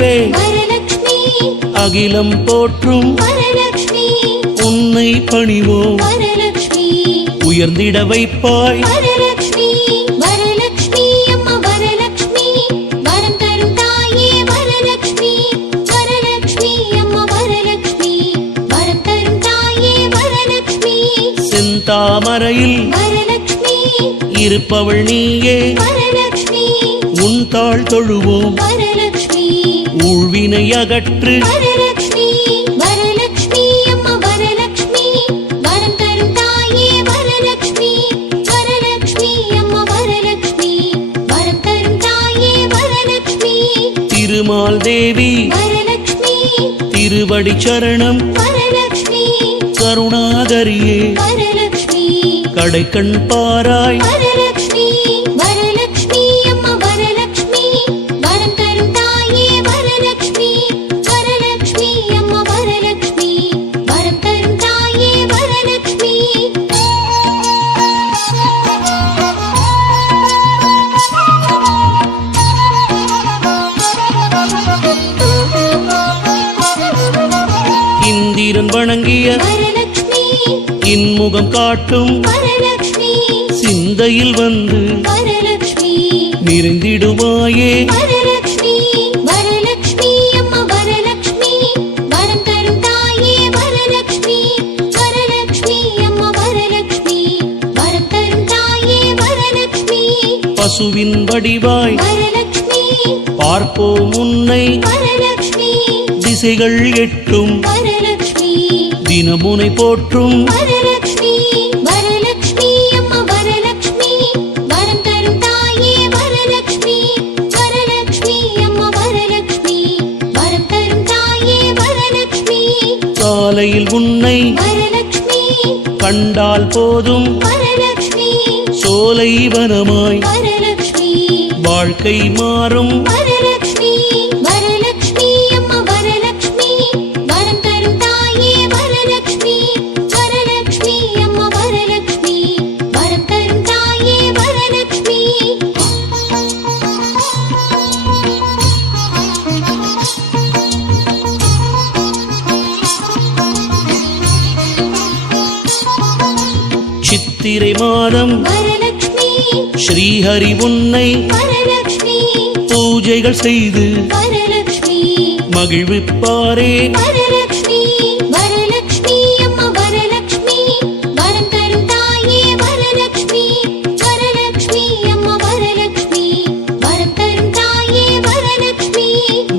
வடிவே வரலட்சுமி அகிலம் போற்றும் வரலட்சுமி உன்னை பணிவோம் வரலட்சுமி உயர்ந்திட வைப்பாய் வரலட்சுமி வரலட்சுமி அம்மா வரலட்சுமி வரம் தரும் தாயே வரலட்சுமி வரலட்சுமி அம்மா வரலட்சுமி வரம் தரும் தாயே வரலட்சுமி செந்தாமரையில் வரலட்சுமி இருப்பவள் நீயே வரலட்சுமி உன் தாள் தொழுவோம் வரலட்சுமி ஊழ்வினை அகற்று வரலட்சுமி வரலட்சுமி அம்மா வரலட்சுமி வரம் தரும் தாயே வரலட்சுமி வரலட்சுமி அம்மா வரலட்சுமி வரம் தரும் தாயே வரலட்சுமி திருமால் தேவி வரலட்சுமி திருவடி சரணம் வரலட்சுமி கருணாகரியே வரலட்சுமி கடைக்கண் பாராய் வரலட்சுமி வரலட்சுமி அம்மா வரலட்சுமி வரம் தரும் தாயே வரலட்சுமி வரலட்சுமி அம்மா வரலட்சுமி வரம் தரும் தாயே வரலட்சுமி இந்திரன் வணங்கிய வரலட்சுமி இன்முகம் காட்டும் வரலட்சுமி சிந்தையில் வந்து வரலட்சுமி நிறைந்திடுவாயே வரலட்சுமி வரலட்சுமி அம்மா வரலட்சுமி வரம் தரும் தாயே வரலட்சுமி வரலட்சுமி அம்மா வரலட்சுமி வரம் தரும் தாயே வரலட்சுமி பசுவின் வடிவாய் வரலட்சுமி பார்ப்போம் உன்னை வரலட்சுமி திசைகள் எட்டும் வரலட்சுமி தினமுனை போற்றும் வரலட்சுமி வரலட்சுமி அம்மா வரலட்சுமி வரம் தரும் தாயே வரலட்சுமி வரலட்சுமி அம்மா வரலட்சுமி வரம் தரும் தாயே வரலட்சுமி காலையில் உன்னை வரலட்சுமி கண்டால் போதும் வரலட்சுமி சோலை வனமாய் வரலட்சுமி வாழ்க்கை மாறும் வரலட்சுமி வரலட்சுமி அம்மா வரலட்சுமி வரம் தரும் தாயே வரலட்சுமி வரலட்சுமி அம்மா வரலட்சுமி வரம் தரும் தாயே வரலட்சுமி சித்திரை மாதம் வரலட்சுமி ஸ்ரீஹரி உன்னை வரலட்சுமி பூஜைகள் செய்து வரலட்சுமி மகிழ்விப்பாரே வரலட்சுமி வரலட்சுமி அம்மா வரலட்சுமி வரம் தரும் தாயே வரலட்சுமி வரலட்சுமி அம்மா வரலட்சுமி வரம் தரும் தாயே வரலட்சுமி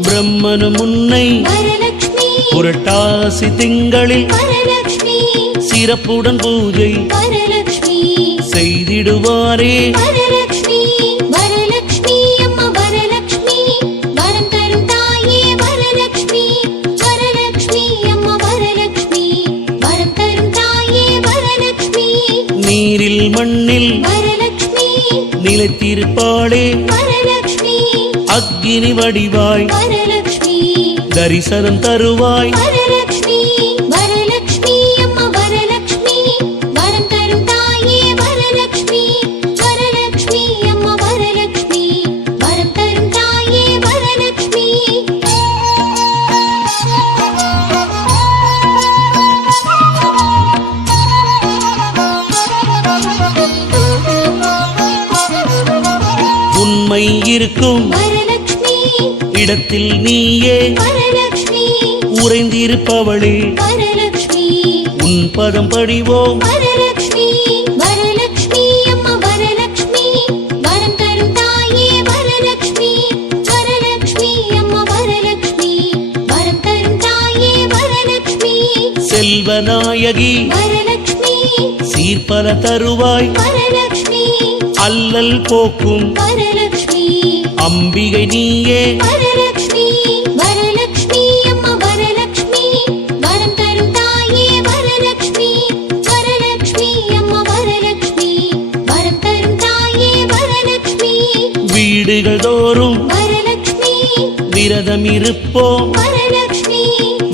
பிரம்மனும் உன்னை வரலட்சுமி புரட்டாசி திங்களில் வரலட்சுமி சிறப்புடன் பூஜை வரலட்சுமி செய்திடுவாரே வரலட்சுமி வரலட்சுமி அம்மா வரலட்சுமி வரம் தரும் தாயே வரலட்சுமி வரலட்சுமி அம்மா வரலட்சுமி வரம் தரும் தாயே வரலட்சுமி நீரில் மண்ணில் வரலட்சுமி நிலைத்திருப்பாளே வரலட்சுமி அக்கினி வடிவாய் வரலட்சுமி தரிசனம் தருவாய் வரலட்சுமி வரலட்சுமி அம்மா வரலட்சுமி வரம் தரும் தாயே வரலட்சுமி வரலட்சுமி அம்மா வரலட்சுமி வரம் தரும் தாயே வரலட்சுமி உண்மை இருக்கும் வரலட்சுமி இடத்தில் நீயே வரலட்சுமி உறைந்திருப்பவளே வரலட்சுமி உன் பதம் படிவோம் வரலட்சுமி வரலட்சுமி அம்மா வரலட்சுமி வரம் தரும் தாயே வரலட்சுமி வரலட்சுமி அம்மா வரலட்சுமி வரம் தரும் தாயே வரலட்சுமி செல்வநாயகி வரலட்சுமி சீர்பல தருவாய் வரலட்சுமி அல்லல் போக்கும் வரலட்சுமி அம்பிகை நீயே வரலட்சுமி வரலட்சுமி அம்மா வரலட்சுமி வரம் தரும் தாயே வரலட்சுமி வரலட்சுமி அம்மா வரலட்சுமி வரம் தரும் தாயே வரலட்சுமி வீடுகள் தோறும் வரலட்சுமி விரதம் இருப்போம் வரலட்சுமி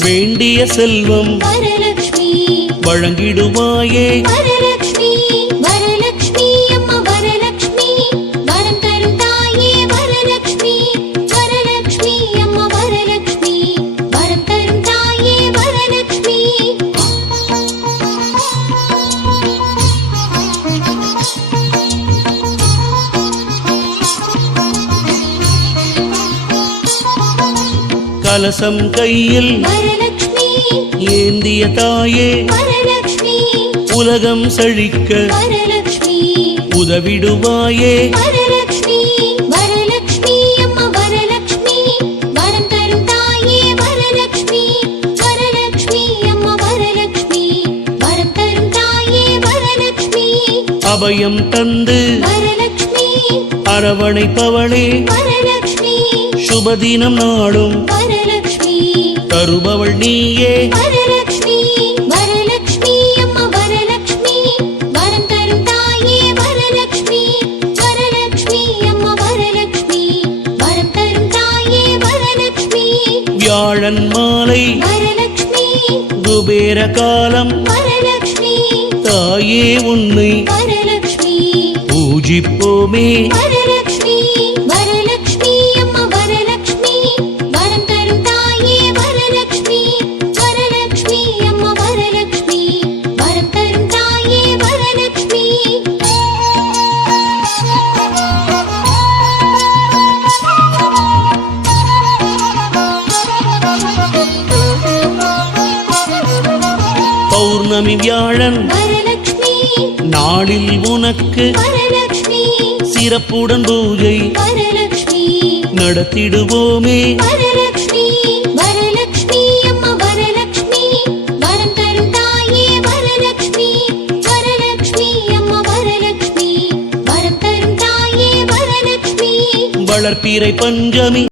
வேண்டிய செல்வம் வரலட்சுமி வழங்கிடுவாயே வரலட்சுமி வரலட்சுமி அம்மா வரலட்சுமி வரம் தரும் தாயே வரலட்சுமி வரலட்சுமி அம்மா வரலட்சுமி கலசம் கையில் வரலக்ஷ்மி ஏந்திய தாயே வரலக்ஷ்மி உலகம் செழிக்க வரலக்ஷ்மி உதவிடுவாயே வரலக்ஷ்மி வரலக்ஷ்மி அம்மா வரலக்ஷ்மி வரம் தரும் தாயே வரலக்ஷ்மி வரலக்ஷ்மி அம்மா வரலக்ஷ்மி வரம் தரும் தாயே வரலக்ஷ்மி அபயம் தந்து வரலக்ஷ்மி அரவணைப்பவளே வரலக்ஷ்மி சுபதினம் நாளும் வரலக்ஷ்மி தருபவள் நீயே வரலக்ஷ்மி வரலக்ஷ்மி அம்மா வரலக்ஷ்மி வரம் தரும் தாயே வரலக்ஷ்மி வரலக்ஷ்மி அம்மா வரலக்ஷ்மி வரம் தரும் தாயே வரலக்ஷ்மி வியாழன் மாலை வரலக்ஷ்மி குபேர காலம் வரலக்ஷ்மி தாயே உன்னை வரலக்ஷ்மி பூஜிப்போமே வரலக்ஷ்மி வரலக்ஷ்மி அம்மா வரலக்ஷ்மி வரம் தரும் தாயே வரலக்ஷ்மி வரலக்ஷ்மி அம்மா வரலக்ஷ்மி வரம் தரும் தாயே வரலக்ஷ்மி பௌர்ணமி வியாழன் வரலக்ஷ்மி நாளில் உனக்கு வரலக்ஷ்மி சிறப்புடன் பூஜை வரலக்ஷ்மி நடத்திடுவோமே வரலக்ஷ்மி வரலக்ஷ்மி அம்மா வரலக்ஷ்மி வரம் தரும் தாயே வரலக்ஷ்மி வரலக்ஷ்மி அம்மா வரலக்ஷ்மி வரம் தரும் தாயே வரலக்ஷ்மி வளர்ப்பிறை பஞ்சமி